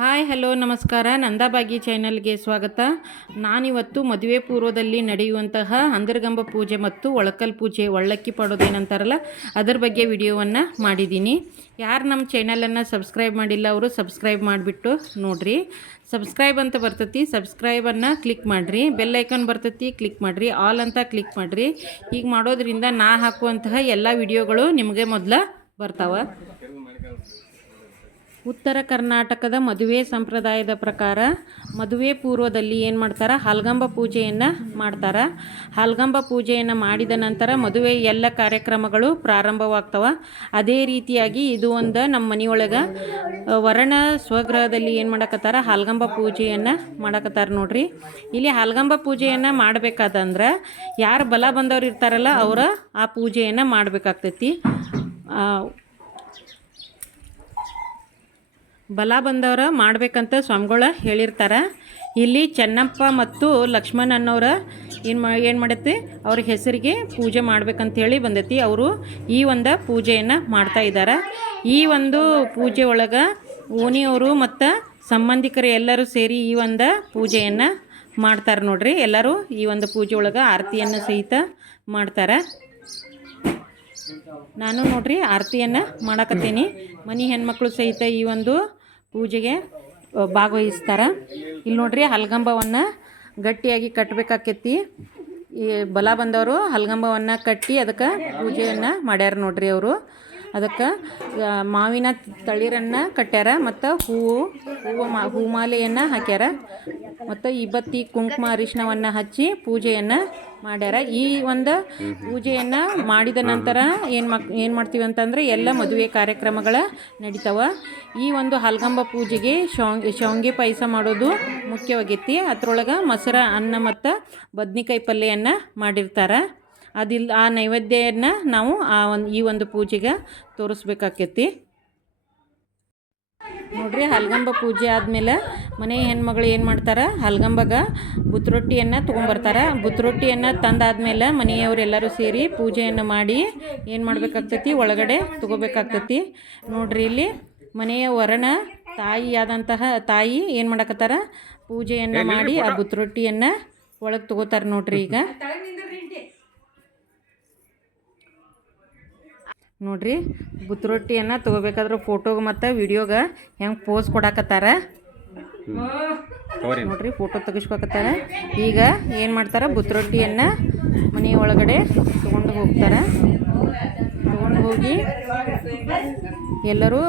Hi, hello, ನಮಸ್ಕಾರ. ನಂದಾಭಾಗಿ ಚಾನಲ್ಗೆ ಸ್ವಾಗತ. ನಾನಿವತ್ತು ಮದುವೆ ಪೂರ್ವದಲ್ಲಿ ನಡೆಯುವಂತಹ ಅಂದರ್ಗಂಬ ಪೂಜೆ ಮತ್ತು ಒಳಕಲ್ ಪೂಜೆ ಒಳ್ಳಕ್ಕಿ ಪಡೋದೇನಂತಾರಲ್ಲ, ಅದರ ಬಗ್ಗೆ ವಿಡಿಯೋವನ್ನು ಮಾಡಿದ್ದೀನಿ. ಯಾರು ನಮ್ಮ ಚಾನಲನ್ನು ಸಬ್ಸ್ಕ್ರೈಬ್ ಮಾಡಿಲ್ಲ ಅವರು ಸಬ್ಸ್ಕ್ರೈಬ್ ಮಾಡಿಬಿಟ್ಟು ನೋಡಿರಿ. ಸಬ್ಸ್ಕ್ರೈಬ್ ಅಂತ ಬರ್ತೈತಿ, ಸಬ್ಸ್ಕ್ರೈಬನ್ನು ಕ್ಲಿಕ್ ಮಾಡಿರಿ. ಬೆಲ್ ಐಕಾನ್ ಬರ್ತೈತಿ, ಕ್ಲಿಕ್ ಮಾಡಿರಿ. ಆಲ್ ಅಂತ ಕ್ಲಿಕ್ ಮಾಡಿರಿ. ಹೀಗೆ ಮಾಡೋದ್ರಿಂದ ನಾ ಹಾಕುವಂತಹ ಎಲ್ಲ ವಿಡಿಯೋಗಳು ನಿಮಗೆ ಮೊದಲು ಬರ್ತಾವೆ. ಉತ್ತರ ಕರ್ನಾಟಕದ ಮದುವೆ ಸಂಪ್ರದಾಯದ ಪ್ರಕಾರ ಮದುವೆ ಪೂರ್ವದಲ್ಲಿ ಏನು ಮಾಡ್ತಾರೆ? ಹಲ್ಗಂಬ ಪೂಜೆಯನ್ನು ಮಾಡ್ತಾರೆ. ಹಲ್ಗಂಬ ಪೂಜೆಯನ್ನು ಮಾಡಿದ ನಂತರ ಮದುವೆ ಎಲ್ಲ ಕಾರ್ಯಕ್ರಮಗಳು ಪ್ರಾರಂಭವಾಗ್ತವೆ. ಅದೇ ರೀತಿಯಾಗಿ ಇದು ಒಂದು ನಮ್ಮ ಮನೆಯೊಳಗೆ ವರಣ ಸ್ವಗೃಹದಲ್ಲಿ ಏನು ಮಾಡಕತ್ತಾರ? ಹಲ್ಗಂಬ ಪೂಜೆಯನ್ನು ಮಾಡಕತ್ತಾರ ನೋಡ್ರಿ. ಇಲ್ಲಿ ಹಲ್ಗಂಬ ಪೂಜೆಯನ್ನು ಮಾಡಬೇಕಾದಂದ್ರೆ ಯಾರು ಬಲ ಬಂದವ್ರು ಇರ್ತಾರಲ್ಲ ಅವರ ಆ ಪೂಜೆಯನ್ನು ಮಾಡಬೇಕಾಗ್ತೈತಿ. ಬಲ ಬಂದವರ ಮಾಡ್ಬೇಕಂತ ಸ್ವಾಮಿಗಳ ಹೇಳಿರ್ತಾರೆ. ಇಲ್ಲಿ ಚೆನ್ನಪ್ಪ ಮತ್ತು ಲಕ್ಷ್ಮಣ್ ಅನ್ನೋರ ಏನು ಮಾ, ಏನು ಮಾಡೈತಿ ಅವ್ರ ಹೆಸರಿಗೆ ಪೂಜೆ ಮಾಡ್ಬೇಕಂತೇಳಿ ಬಂದೈತಿ. ಅವರು ಈ ಒಂದು ಪೂಜೆಯನ್ನು ಮಾಡ್ತಾ ಇದ್ದಾರೆ. ಈ ಒಂದು ಪೂಜೆ ಒಳಗೆ ಓಣಿಯವರು ಮತ್ತು ಸಂಬಂಧಿಕರು ಎಲ್ಲರೂ ಸೇರಿ ಈ ಒಂದು ಪೂಜೆಯನ್ನು ಮಾಡ್ತಾರೆ ನೋಡ್ರಿ. ಎಲ್ಲರೂ ಈ ಒಂದು ಪೂಜೆ ಒಳಗೆ ಆರತಿಯನ್ನು ಸಹಿತ ಮಾಡ್ತಾರೆ. ನಾನು ನೋಡ್ರಿ ಆರತಿಯನ್ನು ಮಾಡಕತ್ತೀನಿ. ಮನೆ ಹೆಣ್ಮಕ್ಳು ಸಹಿತ ಈ ಒಂದು ಪೂಜೆಗೆ ಭಾಗವಹಿಸ್ತಾರೆ. ಇಲ್ಲಿ ನೋಡ್ರಿ ಹಲ್ಗಂಬವನ್ನು ಗಟ್ಟಿಯಾಗಿ ಕಟ್ಟಬೇಕಾಕೈತಿ ಈ ಬಲ ಬಂದವರು ಹಲ್ಗಂಬವನ್ನು ಕಟ್ಟಿ ಅದಕ್ಕೆ ಪೂಜೆಯನ್ನು ಮಾಡ್ಯಾರ ನೋಡ್ರಿ ಅವರು. ಅದಕ್ಕೆ ಮಾವಿನ ತಳಿರನ್ನು ಕಟ್ಟ್ಯಾರ ಮತ್ತು ಹೂವು ಹೂವು ಮಾ ಹೂಮಾಲೆಯನ್ನು ಹಾಕ್ಯಾರ. ಮತ್ತು ಇಬ್ಬತ್ತಿ ಕುಂಕುಮ ಅರಿಶಿಣವನ್ನು ಹಚ್ಚಿ ಪೂಜೆಯನ್ನು ಮಾಡ್ಯಾರ. ಈ ಒಂದು ಪೂಜೆಯನ್ನು ಮಾಡಿದ ನಂತರ ಏನು ಮಕ್, ಏನು ಮಾಡ್ತೀವಿ ಅಂತಂದರೆ ಎಲ್ಲ ಮದುವೆ ಕಾರ್ಯಕ್ರಮಗಳ ನಡೀತಾವ. ಈ ಒಂದು ಹಲ್ಗಂಬ ಪೂಜೆಗೆ ಶಾವ್, ಶಾವ್ಗೆ ಪಾಯಸ ಮಾಡೋದು ಮುಖ್ಯವಾಗೈತಿ. ಅದರೊಳಗೆ ಮೊಸರ, ಅನ್ನ ಮತ್ತು ಬದ್ನಿಕಾಯಿ ಪಲ್ಯವನ್ನು ಮಾಡಿರ್ತಾರೆ. ಅದಿಲ್ಲ ಆ ನೈವೇದ್ಯನ ನಾವು ಆ ಒಂದು ಈ ಒಂದು ಪೂಜೆಗೆ ತೋರಿಸ್ಬೇಕಾಕೈತಿ. ನೋಡ್ರಿ ಹಲ್ಗಂಬ ಪೂಜೆ ಆದಮೇಲೆ ಮನೆ ಹೆಣ್ಮಗಳು ಏನು ಮಾಡ್ತಾರೆ ಹಲ್ಗಂಬಗ ಬುತ್ತರೊಟ್ಟಿಯನ್ನು ತೊಗೊಂಬರ್ತಾರೆ. ಬುತ್ತರೊಟ್ಟಿಯನ್ನು ತಂದಾದ್ಮೇಲೆ ಮನೆಯವರೆಲ್ಲರೂ ಸೇರಿ ಪೂಜೆಯನ್ನು ಮಾಡಿ ಏನು ಮಾಡಬೇಕಾಗ್ತೈತಿ ಒಳಗಡೆ ತೊಗೋಬೇಕಾಗ್ತೈತಿ. ನೋಡ್ರಿ ಇಲ್ಲಿ ಮನೆಯ ವರನ ತಾಯಿಯಾದಂತಹ ತಾಯಿ ಏನು ಮಾಡಕತ್ತಾರ ಪೂಜೆಯನ್ನು ಮಾಡಿ ಆ ಬುತ್ತರೊಟ್ಟಿಯನ್ನು ಒಳಗೆ ತೊಗೋತಾರೆ ನೋಡ್ರಿ ಈಗ. ನೋಡ್ರಿ ಬುತ್ತರೊಟ್ಟಿಯನ್ನು ತೊಗೋಬೇಕಾದ್ರೆ ಫೋಟೋಗೆ ಮತ್ತು ವಿಡಿಯೋಗೆ ಹೆಂಗೆ ಪೋಸ್ ಕೊಡಾಕತ್ತಾರ. ನೋಡ್ರಿ ಫೋಟೋ ತೆಗಿಸ್ಕೊಕತ್ತಾರ. ಈಗ ಏನು ಮಾಡ್ತಾರೆ ಬುತ್ತರೊಟ್ಟಿಯನ್ನು ಮನೆ ಒಳಗಡೆ ತೊಗೊಂಡು ಹೋಗ್ತಾರೆ. ತೊಗೊಂಡು ಹೋಗಿ ಎಲ್ಲರೂ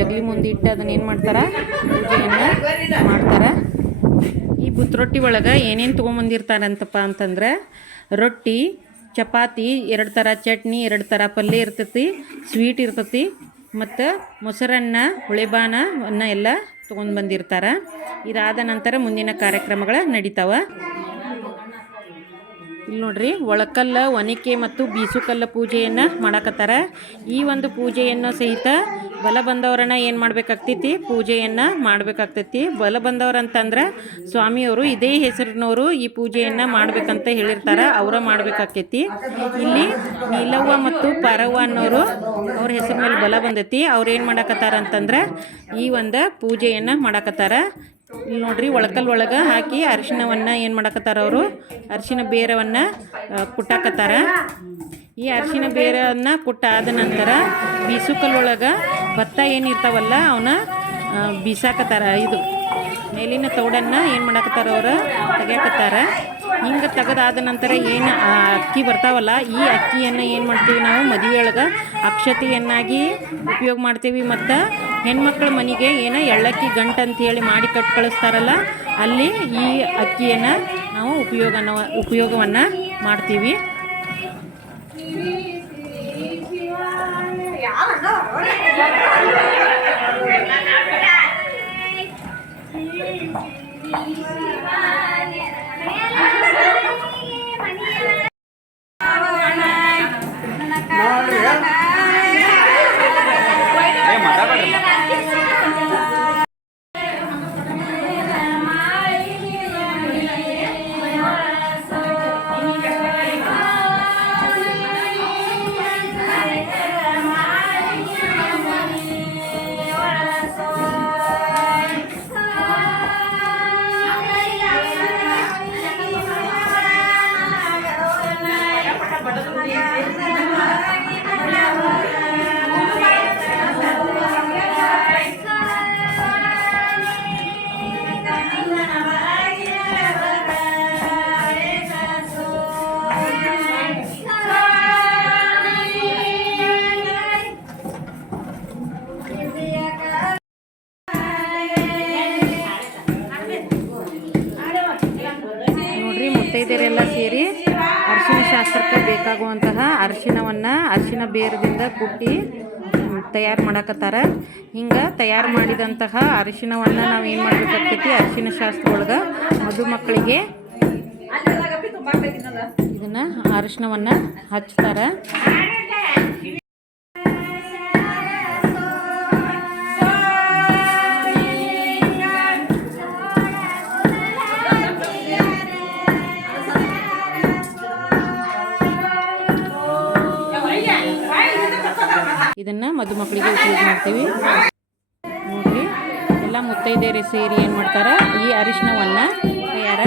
ಜಗಲಿ ಮುಂದೆ ಇಟ್ಟು ಅದನ್ನ ಏನು ಮಾಡ್ತಾರೆ ಪೂಜೆಯನ್ನು ಮಾಡ್ತಾರೆ. ಈ ಬುತ್ತರೊಟ್ಟಿ ಒಳಗೆ ಏನೇನು ತೊಗೊಂಬಂದಿರ್ತಾರಂತಪ್ಪ ಅಂತಂದ್ರೆ ರೊಟ್ಟಿ ಚಪಾತಿ, ಎರಡು ಥರ ಚಟ್ನಿ, ಎರಡು ಥರ ಪಲ್ಯ ಇರ್ತೈತಿ ಸ್ವೀಟ್ ಇರ್ತೈತಿ, ಮತ್ತು ಮೊಸರನ್ನ, ಹುಳಿಬಾನವನ್ನ ಎಲ್ಲ ತೊಗೊಂಡು ಬಂದಿರ್ತಾರೆ. ಇದಾದ ನಂತರ ಮುಂದಿನ ಕಾರ್ಯಕ್ರಮಗಳು ನಡೀತಾವ. ಇಲ್ಲಿ ನೋಡ್ರಿ, ಒಳಕಲ್ಲ ಒನಕೆ ಮತ್ತು ಬೀಸುಕಲ್ಲ ಪೂಜೆಯನ್ನು ಮಾಡಕತ್ತಾರ. ಈ ಒಂದು ಪೂಜೆಯನ್ನು ಸಹಿತ ಬಲ ಬಂದವರನ್ನ ಏನು ಮಾಡಬೇಕಾಗ್ತೈತಿ? ಪೂಜೆಯನ್ನು ಮಾಡಬೇಕಾಗ್ತೈತಿ. ಬಲ ಬಂದವರಂತಂದ್ರೆ ಸ್ವಾಮಿಯವರು ಇದೇ ಹೆಸರಿನವರು ಈ ಪೂಜೆಯನ್ನು ಮಾಡಬೇಕಂತ ಹೇಳಿರ್ತಾರೆ. ಅವರ ಮಾಡಬೇಕಾಕೈತಿ ಇಲ್ಲಿ ನೀಲವ್ವ ಮತ್ತು ಪಾರವ್ವ ಅನ್ನೋರು ಅವ್ರ ಹೆಸರ ಮೇಲೆ ಬಲ ಬಂದೈತಿ. ಅವ್ರು ಏನು ಮಾಡಕತ್ತಾರ ಅಂತಂದ್ರೆ ಈ ಒಂದು ಪೂಜೆಯನ್ನು ಮಾಡಕತ್ತಾರ. ಇಲ್ಲಿ ನೋಡ್ರಿ ಒಳಕಲ್ ಒಳಗೆ ಹಾಕಿ ಅರಿಶಿಣವನ್ನು ಏನು ಮಾಡಕತ್ತಾರ ಅವರು? ಅರಿಶಿನ ಬೇರವನ್ನು ಕುಟ್ಟಾಕತ್ತಾರ. ಈ ಅರಿಶಿಣ ಬೇರನ್ನು ಕುಟ್ಟಾದ ನಂತರ ಬೀಸುಕಲ್ಲೊಳಗೆ ಭತ್ತ ಏನಿರ್ತಾವಲ್ಲ ಅವನ್ನ ಬೀಸಾಕತ್ತಾರ ಇದು ಮೇಲಿನ ತೌಡನ್ನು ಏನು ಮಾಡಕತ್ತಾರ ಅವರು? ತೆಗಿಯಾಕತ್ತಾರ. ಹಿಂಗೆ ತೆಗೆದಾದ ನಂತರ ಏನು ಅಕ್ಕಿ ಬರ್ತಾವಲ್ಲ, ಈ ಅಕ್ಕಿಯನ್ನು ಏನು ಮಾಡ್ತೀವಿ ನಾವು? ಮದುವೆ ಒಳಗೆ ಅಕ್ಷತೆಯನ್ನಾಗಿ ಉಪಯೋಗ ಮಾಡ್ತೀವಿ ಮತ್ತು ಹೆಣ್ಮಕ್ಳ ಮನೆಗೆ ಏನೋ ಎಳ್ಳಕ್ಕಿ ಗಂಟು ಹೇಳಿ ಮಾಡಿ ಕಟ್ ಕಳಿಸ್ತಾರಲ್ಲ ಅಲ್ಲಿ ಈ ಅಕ್ಕಿಯನ್ನು ನಾವು ಉಪಯೋಗನ, ಉಪಯೋಗವನ್ನು ಮಾಡ್ತೀವಿ. ಮುತ್ತೈದೆಯರೆಲ್ಲ ಸೇರಿ ಅರಿಶಿನ ಶಾಸ್ತ್ರಕ್ಕೆ ಬೇಕಾಗುವಂತಹ ಅರಿಶಿನವನ್ನು ಅರಿಶಿನ ಬೇರದಿಂದ ಕುಟ್ಟಿ ತಯಾರು ಮಾಡಕತ್ತಾರ. ಹಿಂಗೆ ತಯಾರು ಮಾಡಿದಂತಹ ಅರಿಶಿನವನ್ನು ನಾವು ಏನು ಮಾಡಬೇಕಾಗ್ತೈತಿ ಅರಿಶಿನ ಶಾಸ್ತ್ರ ಒಳಗೆ ಮದುಮಕ್ಕಳಿಗೆ ಇದನ್ನು ಅರಿಶಿನವನ್ನು ಹಚ್ತಾರೆ. ಇದನ್ನು ಮದುಮಕ್ಕಳಿಗೆ ಉಪಯೋಗ ಮಾಡ್ತೀವಿ. ನೋಡ್ರಿ, ಎಲ್ಲ ಮುತ್ತೈದೆಯರು ಸೇರಿ ಏನು ಮಾಡ್ತಾರೆ? ಈ ಅರಿಶಿನವನ್ನು ತಯಾರ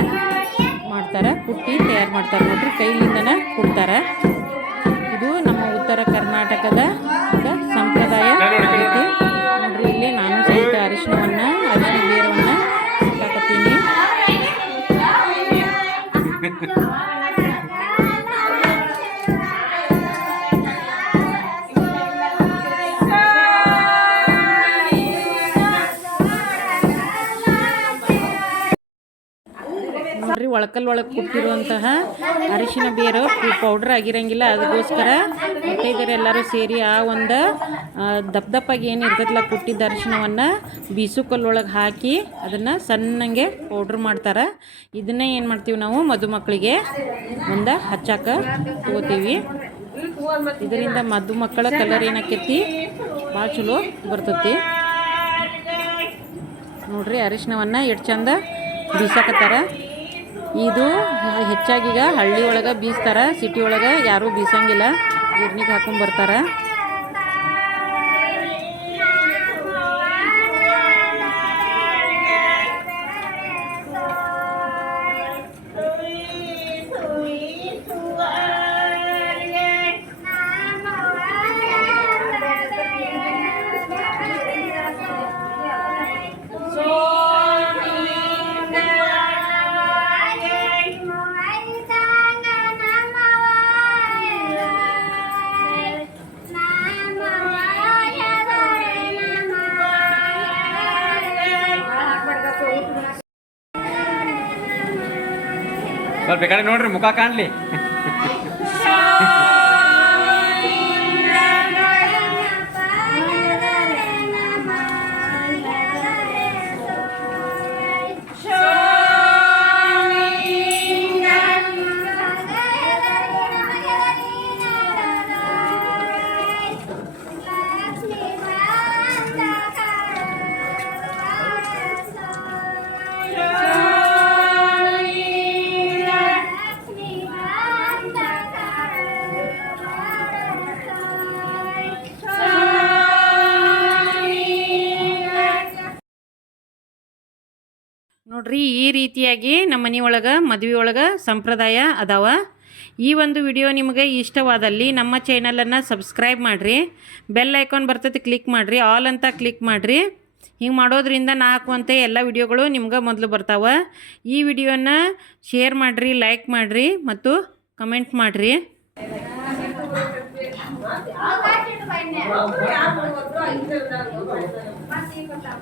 ಮಾಡ್ತಾರೆ, ಕುಟ್ಟಿ ತಯಾರು ಮಾಡ್ತಾರೆ ನೋಡ್ರಿ, ಕೈಲಿಂದನ ಕೊಡ್ತಾರೆ. ಇದು ನಮ್ಮ ಉತ್ತರ ಕರ್ನಾಟಕದ ಒಳಕಲ್ ಒಳಗೆ ಕೊಟ್ಟಿರುವಂತಹ ಅರಿಶಿನ ಬೇರು ಪೌಡ್ರ್ ಆಗಿರಂಗಿಲ್ಲ. ಅದಕ್ಕೋಸ್ಕರ ಮುತ್ತೈದೆಯರು ಎಲ್ಲರೂ ಸೇರಿ ಆ ಒಂದು ದಪ್ಪ ದಪ್ಪಾಗಿ ಏನು ಇರ್ತೈತಲ್ಲ ಕುಟ್ಟಿದ್ದ ಅರಿಶಿನವನ್ನು ಬೀಸು ಕಲ್ಲೊಳಗೆ ಹಾಕಿ ಅದನ್ನು ಸಣ್ಣಂಗೆ ಪೌಡ್ರ್ ಮಾಡ್ತಾರೆ. ಇದನ್ನೇ ಏನು ಮಾಡ್ತೀವಿ ನಾವು ಮದುಮಕ್ಕಳಿಗೆ ಒಂದು ಹಚ್ಚಾಕ ತಗೋತೀವಿ. ಇದರಿಂದ ಮದುಮಕ್ಕಳ ಕಲರ್ ಏನಾಕೈತಿ? ಭಾಳ ಚಲೋ ಬರ್ತೈತಿ. ನೋಡ್ರಿ ಅರಿಶಿನವನ್ನು ಎಷ್ಟು ಚಂದ ಬೀಸಾಕತ್ತಾರ. ಇದು ಹೆಚ್ಚಾಗಿ ಈಗ ಹಳ್ಳಿ ಒಳಗೆ ಬೀಸ್ತಾರ ಸಿಟಿ ಒಳಗೆ ಯಾರೂ ಬೀಸಂಗಿಲ್ಲ. ಗಿರ್ನಿಗೆ ಹಾಕೊಂಡ್ ಸ್ವಲ್ಪ ಕಡೆ ನೋಡ್ರಿ ಮುಖ ಕಾಣ್ಲಿ. ನೋಡ್ರಿ, ಈ ರೀತಿಯಾಗಿ ನಮ್ಮ ಮನೆ ಒಳಗೆ ಮದುವೆ ಒಳಗೆ ಸಂಪ್ರದಾಯ ಅದಾವ. ಈ ಒಂದು ವಿಡಿಯೋ ನಿಮಗೆ ಇಷ್ಟವಾದಲ್ಲಿ ನಮ್ಮ ಚಾನಲನ್ನು ಸಬ್ಸ್ಕ್ರೈಬ್ ಮಾಡಿರಿ. ಬೆಲ್ ಐಕಾನ್ ಬರ್ತದೆ ಕ್ಲಿಕ್ ಮಾಡಿರಿ. ಆಲ್ ಅಂತ ಕ್ಲಿಕ್ ಮಾಡಿರಿ. ಹಿಂಗೆ ಮಾಡೋದ್ರಿಂದ ನಾ ಹಾಕುವಂತೆ ಎಲ್ಲ ವಿಡಿಯೋಗಳು ನಿಮ್ಗೆ ಮೊದಲು ಬರ್ತಾವೆ. ಈ ವಿಡಿಯೋನ ಶೇರ್ ಮಾಡಿರಿ ಲೈಕ್ ಮಾಡಿರಿ ಮತ್ತು ಕಮೆಂಟ್ ಮಾಡಿರಿ. ಅಣ್ಣಾ ನಾನು ಯಾಕ ಹೋಗೋದು ಐದು ಇಲ್ಲ ಅಂತಾ ಅಮ್ಮ ಟೀಪಂತಾ